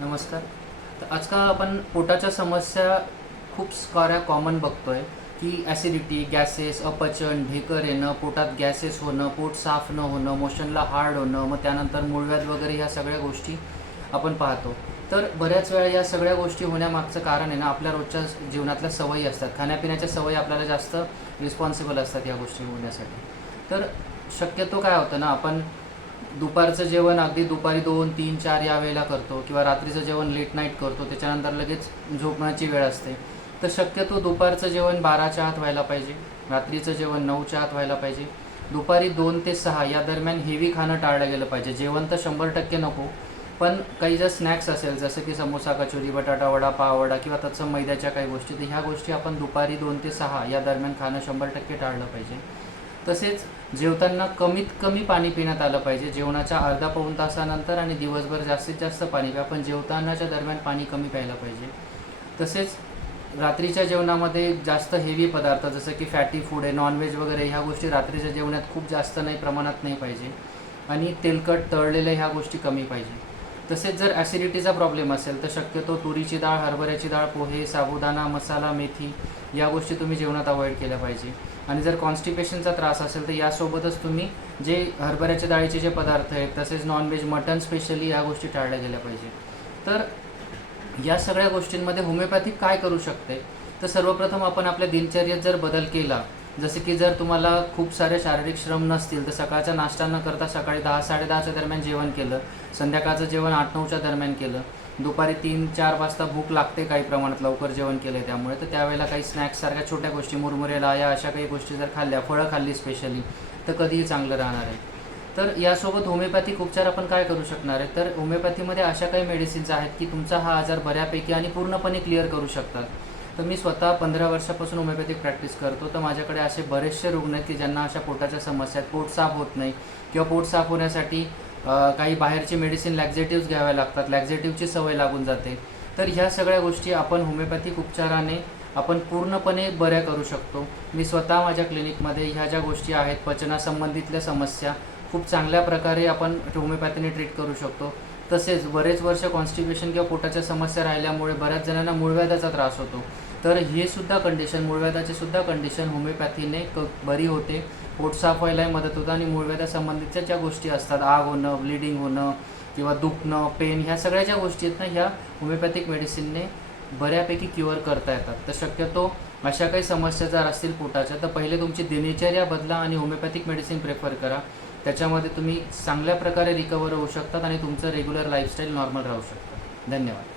नमस्कार. तर आजकाल आपण पोटाच्या समस्या खूप साऱ्या कॉमन बघतोय की ॲसिडिटी, गॅसेस, अपचन, ढेकर येणं, पोटात गॅसेस होणं, पोट साफ न होणं, मोशनला हार्ड होणं, मग त्यानंतर मूळव्याध वगैरे ह्या सगळ्या गोष्टी आपण पाहतो. तर बऱ्याच वेळा या सगळ्या गोष्टी होण्यामागचं कारण आहे ना, आपल्या रोजच्या जीवनातल्या सवयी असतात. खाण्यापिण्याच्या सवयी आपल्याला जास्त रिस्पॉन्सिबल असतात या गोष्टी होण्यासाठी. तर शक्यतो काय होतं ना, आपण दुपारचं जेवण अगदी दुपारी 2, 3, 4 या वेळेला करतो किंवा रात्रीचं जेवण लेट नाईट करतो, त्याच्यानंतर लगेच झोपण्याची वेळ असते. तर शक्यतो दुपारचं जेवण 12च्या आत व्हायला पाहिजे, रात्रीचं जेवण 9च्या आत व्हायला पाहिजे. दुपारी 2 ते 6 या दरम्यान हेवी खाणं टाळलं गेलं पाहिजे. जेवण तर 100% नको, पण काही जर स्नॅक्स असेल जसं की समोसा, कचोरी, बटाटा वडा, पाववडा किंवा तत्सम मैद्याच्या काही गोष्टी, तर ह्या गोष्टी आपण दुपारी 2 ते 6 या दरम्यान खाणं 100% टाळलं पाहिजे. तसेच जेवताना कमीत कमी पाणी पिण्यात आलं पाहिजे. जेवणाच्या अर्धा पाऊण तासानंतर आणि दिवसभर जास्तीत जास्त पाणी प्या, पण जेवतानाच्या दरम्यान पाणी कमी प्यायला पाहिजे. तसेच रात्रीच्या जेवणामध्ये जास्त हेवी पदार्थ जसं की फॅटी फूड आहे, नॉनव्हेज वगैरे ह्या गोष्टी रात्रीच्या जेवणात खूप जास्त नाही प्रमाणात नाही पाहिजे. आणि तेलकट तळलेल्या ह्या गोष्टी कमी पाहिजे. तसेच जर ॲसिडिटीचा प्रॉब्लेम असेल तर शक्यतो तुरीची डाळ, हरभऱ्याची डाळ, पोहे, साबुदाणा, मसाला, मेथी या गोष्टी तुम्ही जेवणात अवॉइड केल्या पाहिजे. आणि जर कॉन्स्टिपेशनचा त्रास असेल तर यासोबतच तुम्ही जे हरभऱ्याच्या डाळीचे जे पदार्थ आहेत, तसेच नॉनव्हेज, मटन स्पेशली या गोष्टी टाळल्या गेल्या पाहिजे. तर या सगळ्या गोष्टींमध्ये होमिओपॅथी काय करू शकते? तर सर्वप्रथम आपण आपल्या दिनचर्येत जर बदल केला, जसे की जर तुम्हाला खूप सारे शारीरिक श्रम नसतील तर सकाळचा नाश्ता न करता सकाळी 10, 10:30च्या दरम्यान जेवण केलं, संध्याकाळचं जेवण 8, 9च्या दरम्यान केलं, दुपारी 3, 4 वाजता भूक लागते काही प्रमाणात लवकर जेवण केलं आहे त्यामुळे, तर त्यावेळेला काही स्नॅक्ससारख्या छोट्या गोष्टी, मुरमुरे, लाया अशा काही गोष्टी जर खाल्ल्या, फळं खाल्ली स्पेशली, तर कधीही चांगलं राहणार आहे. तर यासोबत होमिओपॅथिक उपचार आपण काय करू शकणार आहे? तर होमिओपॅथीमध्ये अशा काही मेडिसिन्स आहेत की तुमचा हा आजार बऱ्यापैकी आणि पूर्णपणे क्लिअर करू शकतात. तर मी स्वतः 15 वर्षापासून होमिओपॅथिक प्रॅक्टिस करतो. तर माझ्याकडे असे बरेचसे रुग्ण आहेत की ज्यांना अशा पोटाच्या समस्या आहेत, पोट साफ होत नाही किंवा पोट साफ होण्यासाठी काही बाहेरची मेडिसिन, लॅक्झेटिव्स घ्याव्या लागतात, लॅक्झेटिव्हची सवय लागून जाते. तर ह्या सगळ्या गोष्टी आपण होमिओपॅथिक उपचाराने आपण पूर्णपणे बऱ्या करू शकतो. मी स्वतः माझ्या क्लिनिकमध्ये ह्या ज्या गोष्टी आहेत, पचनासंबंधितल्या समस्या खूप चांगल्या प्रकारे आपण होमिओपॅथीने ट्रीट करू शकतो. तसेच बरेच वर्ष कॉन्स्टिपेशन किंवा पोटाच्या समस्या राहिल्यामुळे बऱ्याच जणांना मूळव्याधाचा त्रास होतो. तर हे सुद्धा कंडिशन, मूळव्याधाची सुद्धा कंडिशन होमिओपॅथीने बरी होते. पोट साफ व्हायलाही मदत होतं आणि मूळव्याधासंबंधीच्या ज्या गोष्टी असतात, आग होणं, ब्लिडिंग होणं किंवा दुखणं, पेन, ह्या सगळ्या ज्या गोष्टी आहेत ना, ह्या होमिओपॅथिक मेडिसिनने बऱ्यापैकी क्युअर करता येतात. तर शक्यतो अशा काही समस्या जर असतील पोटाच्या, तर पहिले तुमची दिनचर्या बदला आणि होमिओपॅथिक मेडिसिन प्रेफर करा. त्याच्यामध्ये तुम्ही चांगल्या प्रकारे रिकवर होऊ शकतात आणि तुमचं रेग्युलर लाईफस्टाईल नॉर्मल राहू शकतं. धन्यवाद.